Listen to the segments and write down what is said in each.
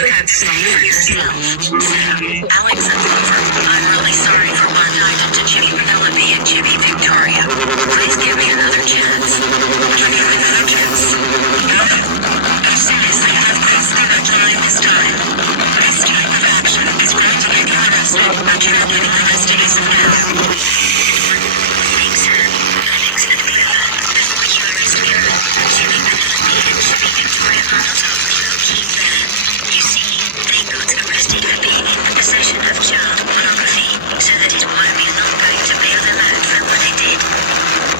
Alex and Clover, I'm really sorry for what I did to Jimmy Penelope and Jimmy Victoria. Please give me another chance. Give you another chance. I seriously have crossed the red line this time. This type of action is going to make you arrested. I'm sure getting arrested is enough. Thanks, sir. Alex and Clover, before you arrest her, Jimmy Penelope and Jimmy Victoria are not only low-key bad. You see, they got arrested for being in the possession of child pornography, so that is why we are not going to bail them out for what they did.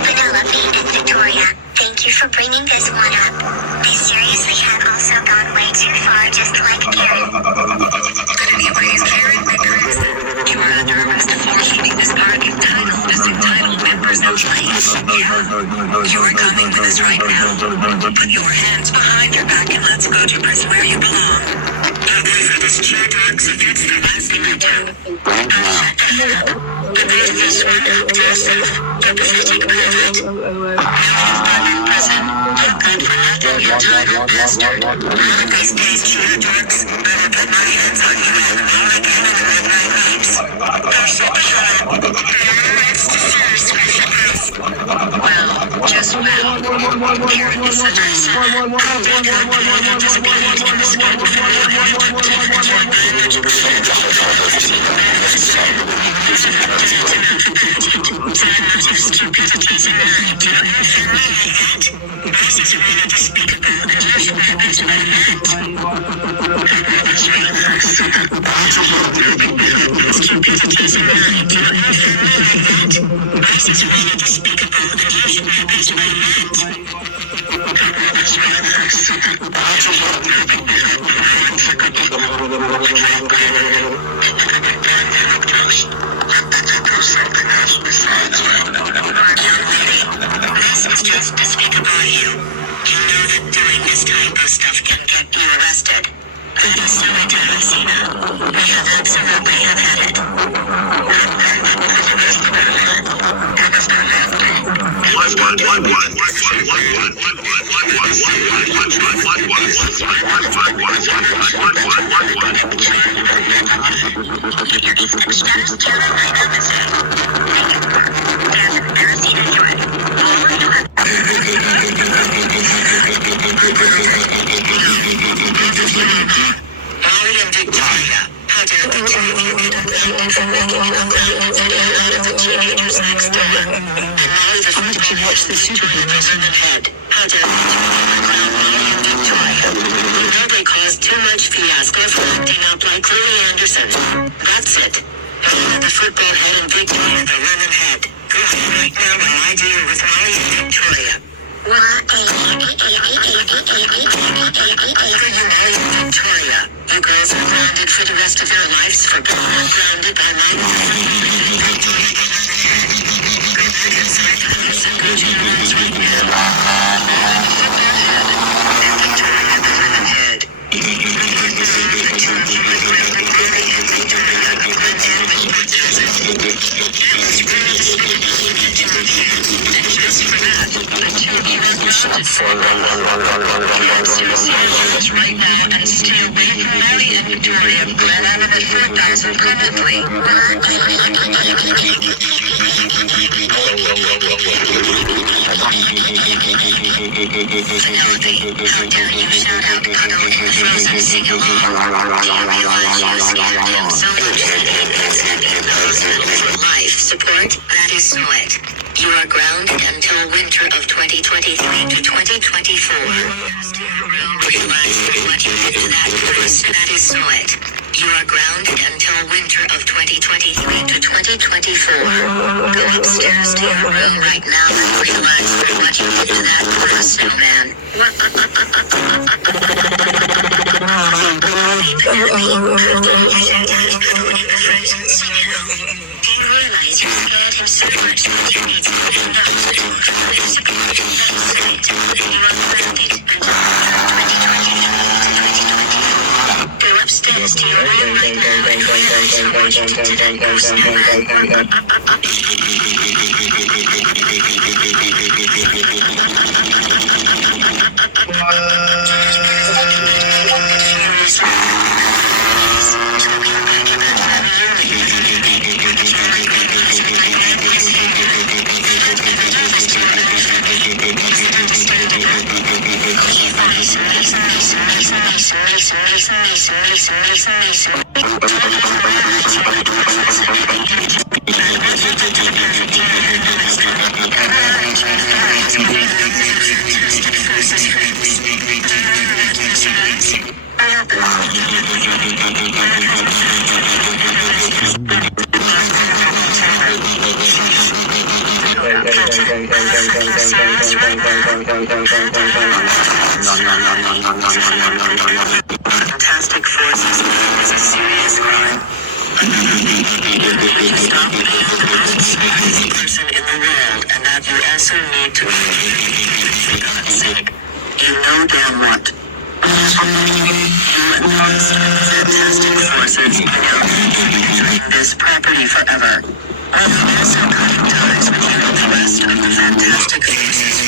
Penelope and Victoria, thank you for bringing this one up. They seriously have also gone way too far, just like Karen. But anyways, Karen Vickers, you are under arrest for keeping this park entitled as entitled members of place. Yeah. You are coming with us right now. Put your hands behind your back and let's go to prison where you belong. Okay, for this chair dogs, if it's the last thing I do. Shut the hell up. Abuse this one up, Joseph. The pathetic pervert. Now you've been in prison. You good for nothing, you entitled bastard. One of these days, chair dogs, I will put my hands on you and all again and rub my lips. Now shut the hell up. Well, just well. Here at this address, I'll take up the one to speed to the scope for This is just despicable of you. You know that doing this type of stuff can get you arrested. That is so Sina. We have absolutely have had it. Watch the superheroes in the head. How dare you Victoria? Nobody caused too much fiasco for acting up like Louie Anderson. That's it. The football head and Victoria the running head. Go ahead right now while I deal with Molly and Victoria. Good you, Molly and Victoria. You girls are grounded for the rest of your lives for being grounded by my Victoria. Go back inside and listen to your rooms right now. Victoria the running head. Just for that, the two of you are grounded right now and stay away from Mary and Victoria. Glen Avenue 4000 permanently. Penelope, how dare you shout out cuddle in the frozen sing-along? Do you realize you scared him so much that he can impose life support? That is so it. You are grounded until winter of 2023 to 2024. Realize what you did to that person. That is so it. You are grounded until winter of 2023 to 2024. Go upstairs to your room right now and realize what you did to that poor snowman. Do you realize you scared him so much that he needs to be in the hospital for physical and you are grounded until 2023 to 2024. Go upstairs to your room right now and realize how much you did to that poor snowman. Fantastic forces is a serious crime. Stop being the most crazy person in the world, and that you also need to for God's sake. You know damn what. You and Fantastic Forces are now entering this property forever. I will also cut ties with you and the rest of the Fantastic Forces.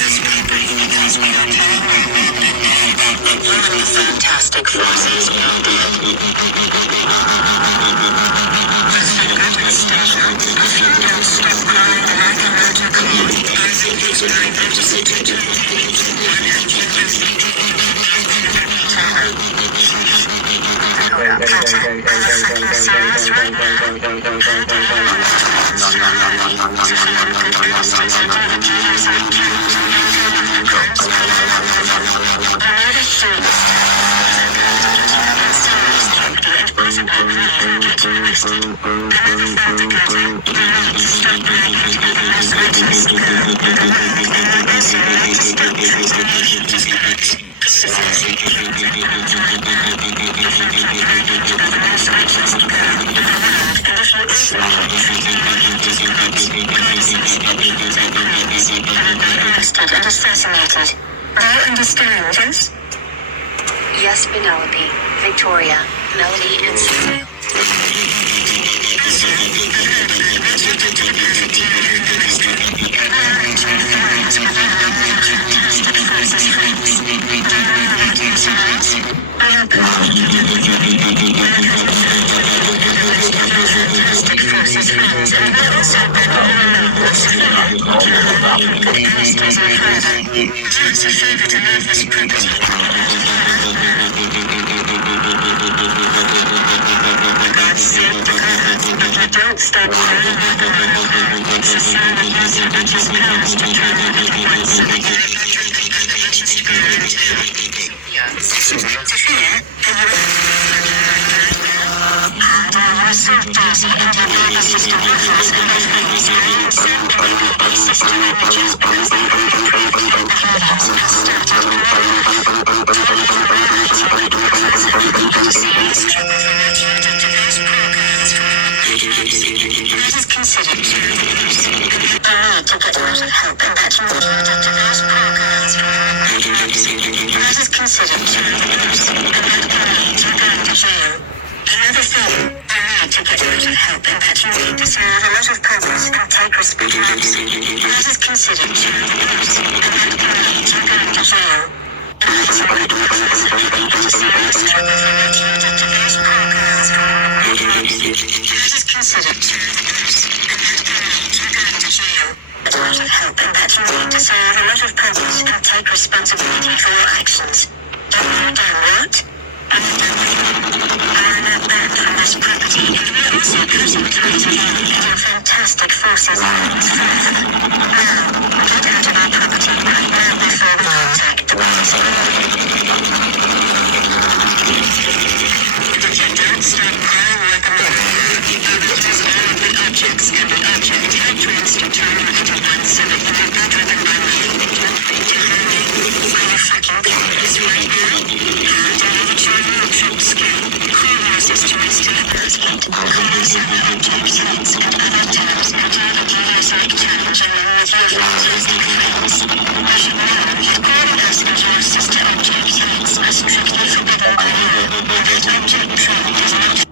This property because we are telling you and the Fantastic Forces will do it. If you don't stop crying, then I can route your call. I think it's very emergency to do. Arrested and assassinated. Do you understand, yes? Yes, Penelope, Victoria, Melody, and Sue. Don't stop crying. It's a sign that yesterday just passed to turn into once responsibility for your actions. Don't you do what? I'm not back from this property, and we're also cutting ties with your Fantastic Forces. Now, get out of our property right now before we contact the But you don't stop crying like a mother. Avatars all of the objects and the object entrance to turn into one so that you will be driven by me. Are you fucking kidding right now? Deliver to a neutral skill. Call your systems to the basement. Call some objects, heads, and other terms that are the dealers like challenging them with your fantastic friends. You should know that calling us as your sister object heads are strictly forbidden by law. That object trade does not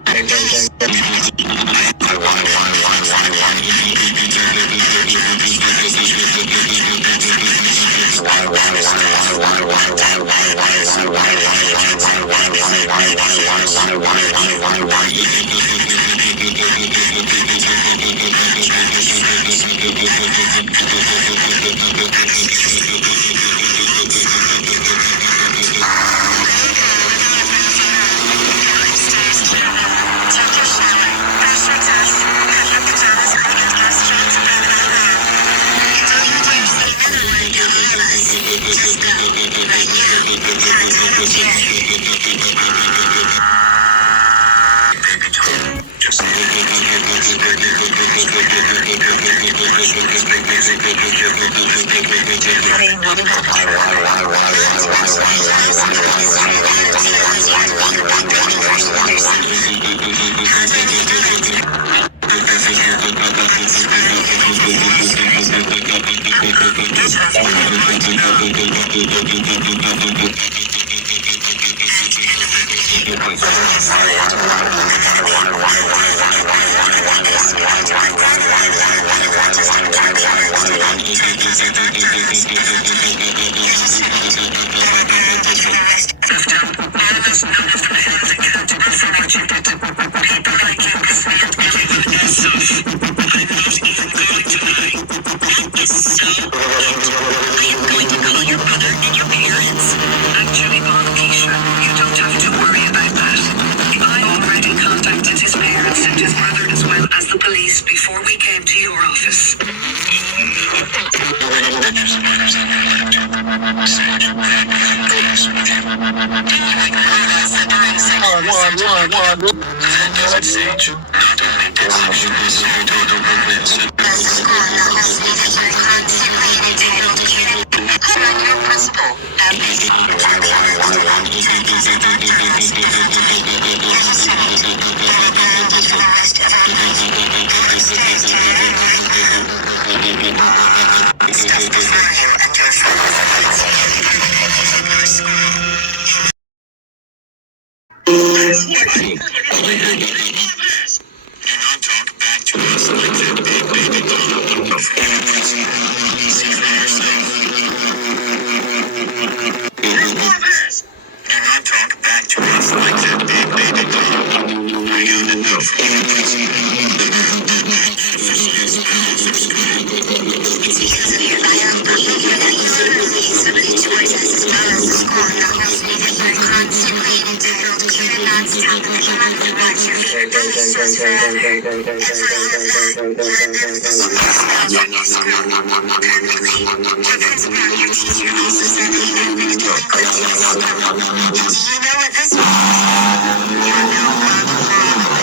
Before we came to your office. Sage, not only did sexual assault on the roommates,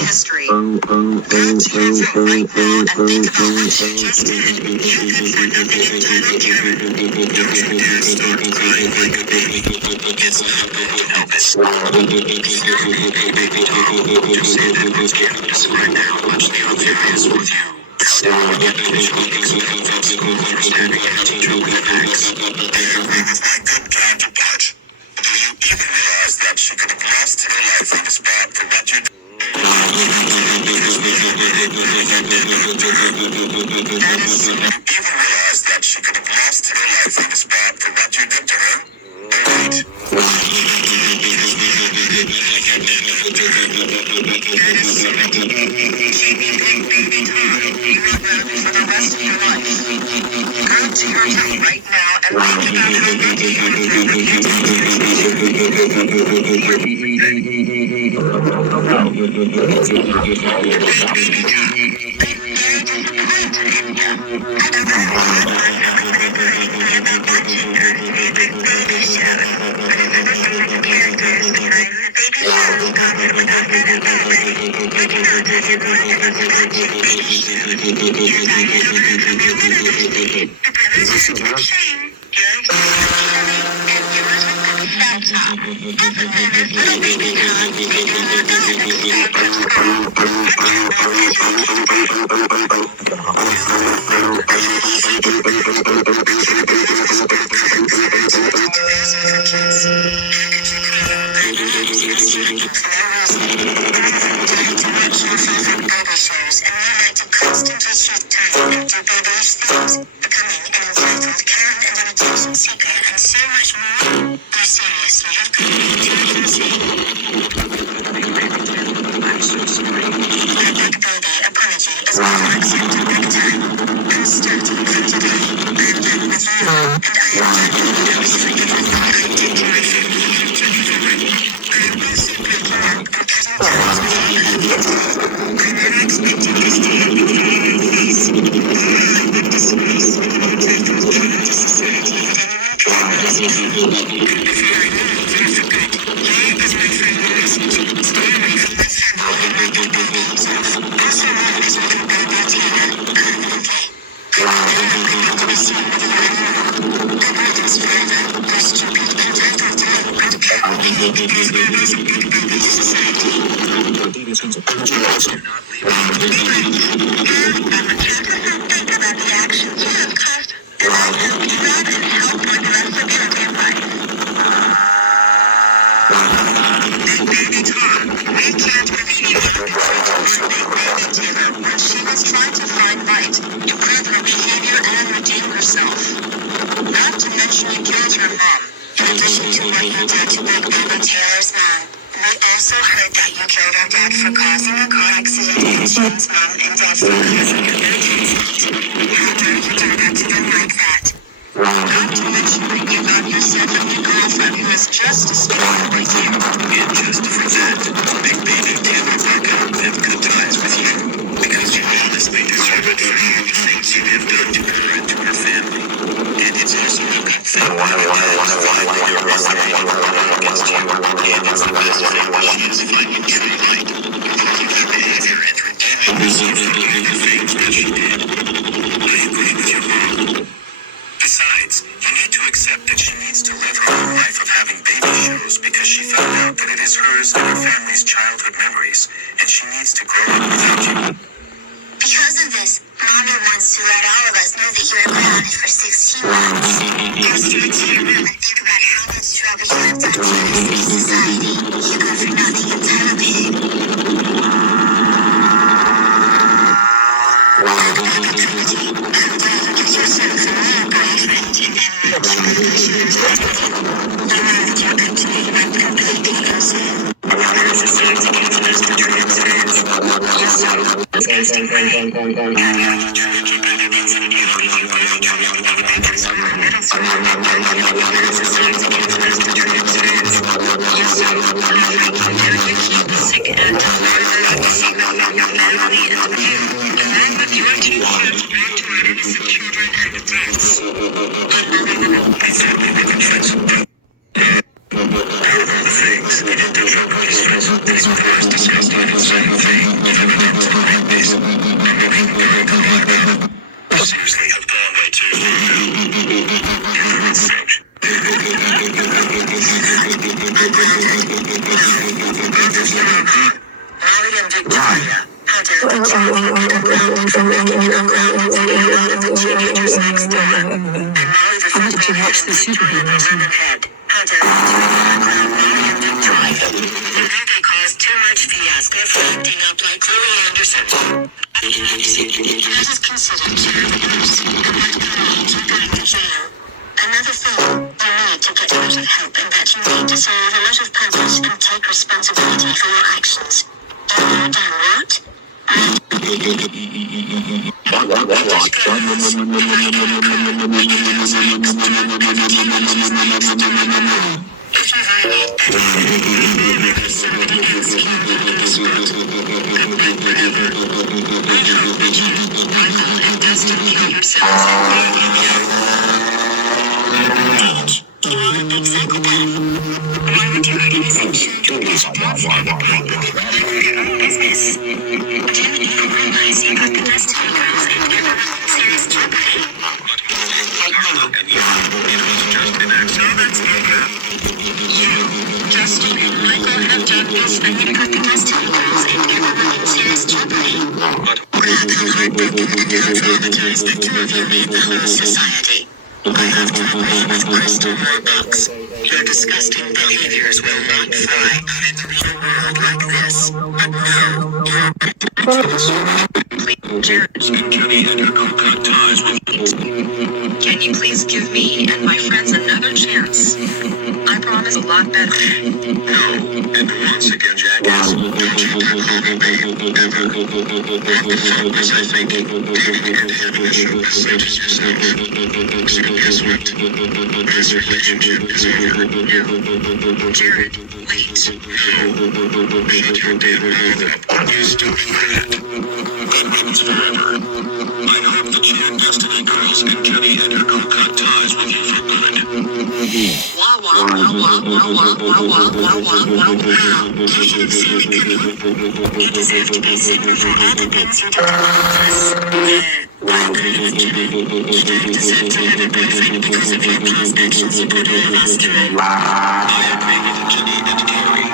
history. Go to your phone right now and think about what you just did. You could find nothing entitled to start crying like a baby. It's not going to help us. Just say that it's getting us right now. Much the other is with you. Understanding and teaching good facts. Do you agree with my good counterpart? Do you even realize that she could have lost her life on the spot for what you did? Even realize that she could have lost her life on the spot for what you did to her? For the rest of your life. Go to your room right now and think about how lucky you are for what you because God doesn't think about the society. Think about the actions you have caused, and I help you out and help with the rest of your day life. Big Baby Tom, we can't believe you have been Big Baby Taylor when she was trying to find light, improve her behavior, and redeem herself. Not to mention you killed her mom. In addition to what you did to Big Baby Taylor's mom, we also heard that you killed our dad for causing a car accident and Shane's mom and dad for causing a military flight. How dare you do that to them like that? Not to mention that you got yourself a new girlfriend who is just as strong with you. And just for that, Big Baby Taylor Parker have good ties with you. Because you honestly deserve it for all the things you have done to her and to her family. And it's also a good thing that she is finding true light. All of her behavior and redeeming herself for all the things that she did. I agree with your mom. Besides, you need to accept that she needs to live her own life of having baby shows because she found out that it is hers and her family's childhood memories, and she needs to grow up without you. Because of this, Mommy wants to let all of us know that you were grounded for 16 months. Go straight to your room and think about how much trouble you have done to us in society. You go for nothing entitled pig. Opportunity. How dare you get yourself a new girlfriend and then run to the commissioner's hospital. You know that you're continuing with completely insane. There's a sign to get the best of transference. Just so disgusting, right? Seriously, have gone way too Molly and Victoria, how dare the two of you pick a ground for making your ground and a lot of the teenagers next door. And Molly the fat baby and Victoria the lemon head. How dare the two of you ground Molly and Victoria. You know they caused too much fiasco for acting up like Louis Anderson. That is considered childhood and might come to going to jail. Another thing, you need to get a lot of help and that you need to serve a lot of purpose and take responsibility for your actions. Do you know damn what? If you violate that, somebody else can be this world. Goodbye forever. I hope that you, Michael and Dustin, kill yourselves You are a big psychopath. Why would you hurt innocent children as platform to play with your own business? Do you even realize you put the Destiny Girls and everyone in serious jeopardy? You, Justin and Michael have done this and you put the Destiny Girls and everyone in serious jeopardy. Look how heartbroken and how traumatized the two of you made the whole society. I have to agree with Crystal Warbucks. Your disgusting behaviors will not fly out in the real world like this. But no, Jared and Kenny and your coconut ties with Can you please give me and my friends another chance? I promise a lot better. No, and once again, jackass, don't you dare call me babe, ever. What the fuck was I thinking? Dating and having a show such as yourself. So guess what? This relationship is over. No, Jared, wait. No, shut your damn mouth up. You stupid rat. Good riddance forever. I hope that you and Destiny Girls and Kenny and your coconut ties with you for good. Wah wah. You deserve to be sooner for all the things you did to us. Why couldn't you? You don't deserve to have a boyfriend because of your past actions you put all of us through. I agree with Janine and Carrie.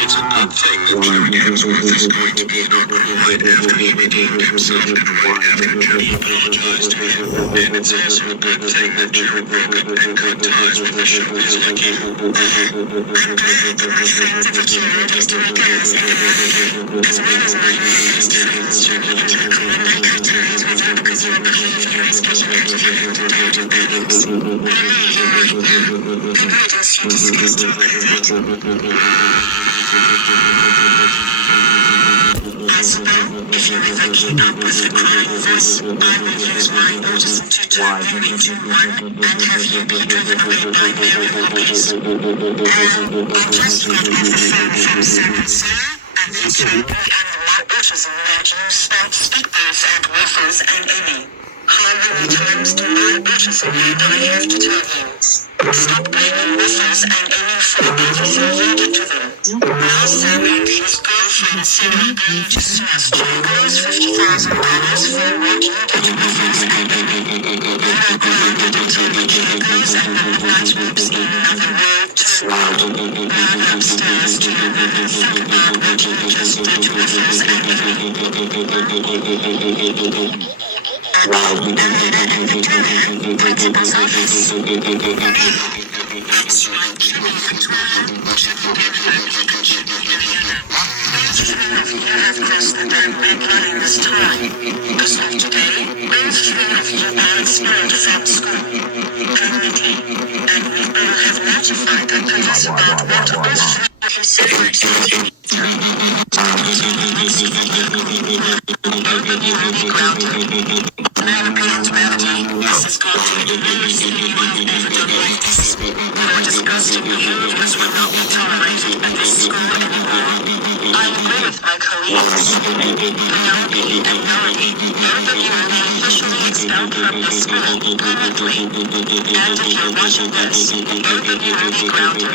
It's a good thing that Jared Hemsworth is going to be inaugurated right after he redeemed himself and right after Jenny apologized to him. And it's also a good thing that Jared broke up and cut ties with the showbiz like you. I'm glad that my friends of Akira used to make us as well as my best friends, Jenny and Jacob, and I cut ties with them because your behavior is getting out of hand and out of balance. What am I hearing now? And why does she discuss all of that? Isabel, if you ever keep up with the crying thus, I will use my autism to turn you into one and have you be driven away by Mary Poppins. I just got off the phone from Sarah Sarah, and they showed me and my autism that you spout speakbirds and waffles and Amy. How many times do my autism and I have to tell you? Stop blaming waffles and Amy for everything you did to them. Now Sam and his girlfriend Sarah going to sue us Jaguars $50,000 for what you did to waffles and Amy. You are grounded until the Jaguars and the Midnight Whoops in another world turn around. Run upstairs to your room and think about what you just did to waffles and Amy. And Victoria, principal's office. That's right, Jimmy Victoria. Jimmy Victoria and Jimmy Mariana. Both three of you have crossed the damn red line this time. As of today, both three of you are expelled from school. Permanently. And we all have notified the police about what all three of you said to Jimmy. This is going to be the realest thing you have ever done like this. Your disgusting behaviors will not be tolerated at this school anymore. I agree with my colleagues. Penelope and Melody, both of you will be officially expelled from the school permanently. And if you're watching this, both of you will be grounded.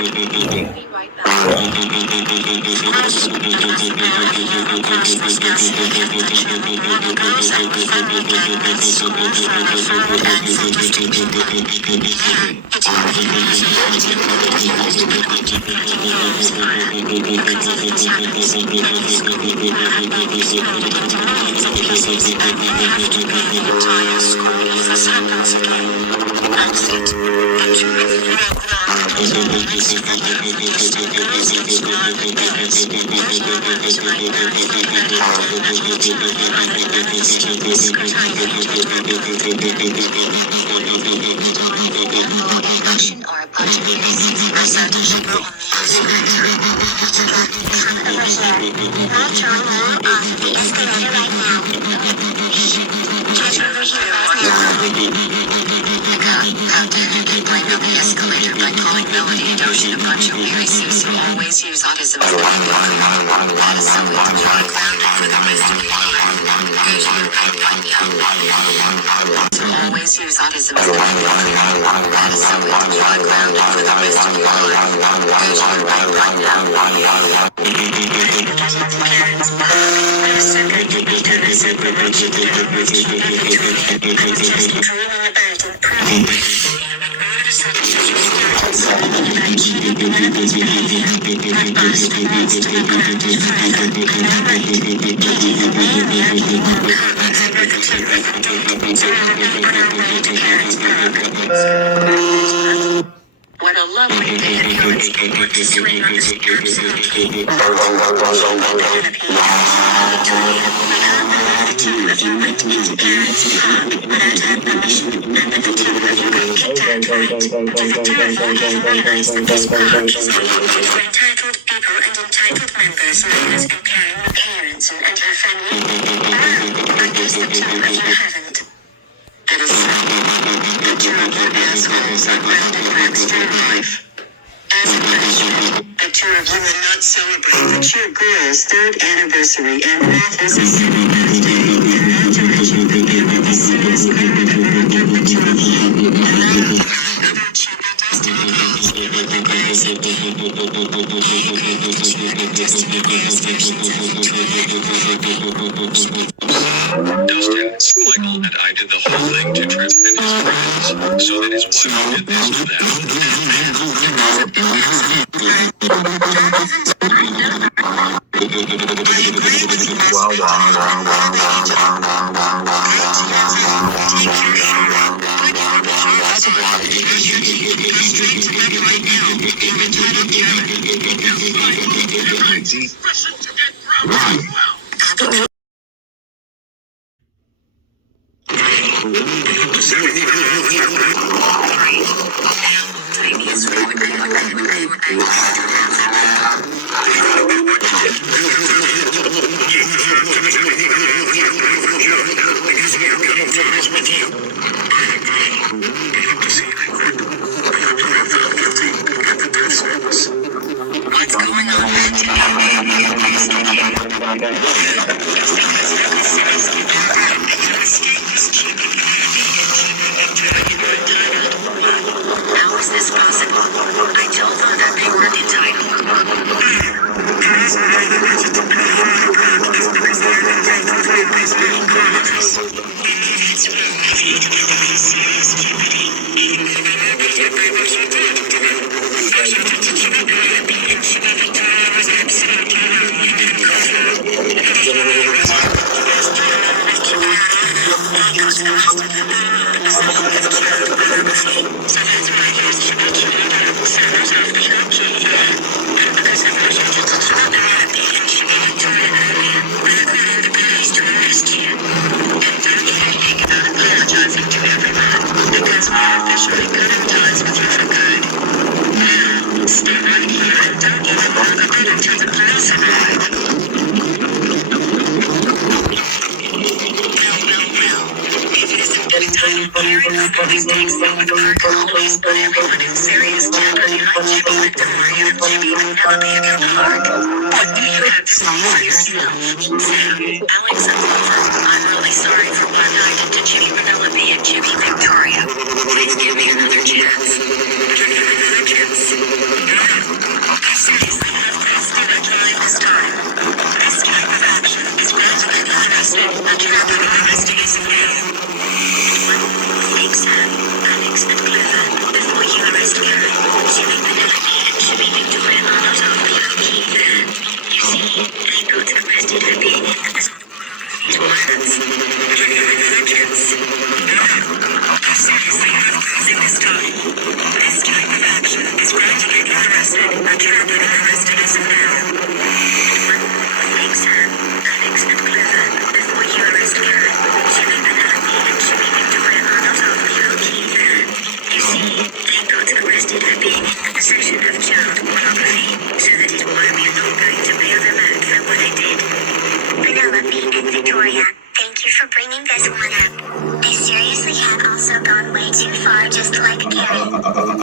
Of course, it doesn't matter if you of course discuss the gift that you will girls and the fun we get at school for the fun and for gifting people. Yeah, it's working as a negative because of its habits. Penny school will have babies split into millions of pieces and we have to pay the entire school if this happens again. That's it. The two of you are grounded until the next video of the gifted girls and squad parents. Those members right now if we had done that will do you under the student scrutiny. Action or apology. Rosetta Sugar on the escalator. I'll turn you off the escalator right now. Get over here. How dare you keep playing on the escalator by calling Melody and Ocean a bunch of Mary Sus who always use autism as a weapon. That is so late. You are grounded for the rest of your life. Here's your red right now. To always use autism as a weapon. That is so late. You are grounded for the rest of your life. Here's your red right now. Parents, I second you because I said the right you did and was too big to I was just dreaming about it. What a lovely day of yours. Want to swing on this absolutely. The two of you went into Aaron's pub without her permission, and the two of you got kicked out right. The two of you didn't realize that this pub is dedicated for entitled people and entitled members known as Buchanan Parents and her family. I guess the two of you haven't. That is so. The two of you assholes are grounded for extreme life. As a punishment, the two of you will not celebrate the Cheer Girls' 3rd anniversary and Martha's 7th birthday. And not to mention that there will be serious credit among the two of you. And I don't know about you, but Destiny Girls, but testing the gas stations of Dustin, Michael, and I did the whole thing to Trenton and his friends. So that is why we did this to them. What's going on, How is this possible? I told them that they weren't serious jeopardy like Jimmy Victoria and Jimmy Penelope at the park. What do you have to say for yourself? Sam, Alex and Clover, I'm really sorry for what I did to Jimmy Penelope and Jimmy Victoria. Please give me another chance. Give me another chance. I seriously have tested a crime this time. This type of action is granted and arrested. A trap and investigation now. Thanks, Sam, Alex, and Clover. Before you arrest Karen, Jimmy Penelope and Jimmy Victoria are not off the hook either. You see, they got arrested for being in the violence. Give me another chance. I seriously have causing this time. This type of action is granted and arrested. A trap and arrested as of now. Thanks, Sam, Alex, and Clover. Before you arrest Karen, Jimmy Penelope and Jimmy Victoria are not off the hook either. You see, they got arrested for being in possession of child pornography, so that is why we are not going to pay them back for what they did. Penelope and Victoria, thank you for bringing this one up. They seriously have also gone way too far, just like Karen.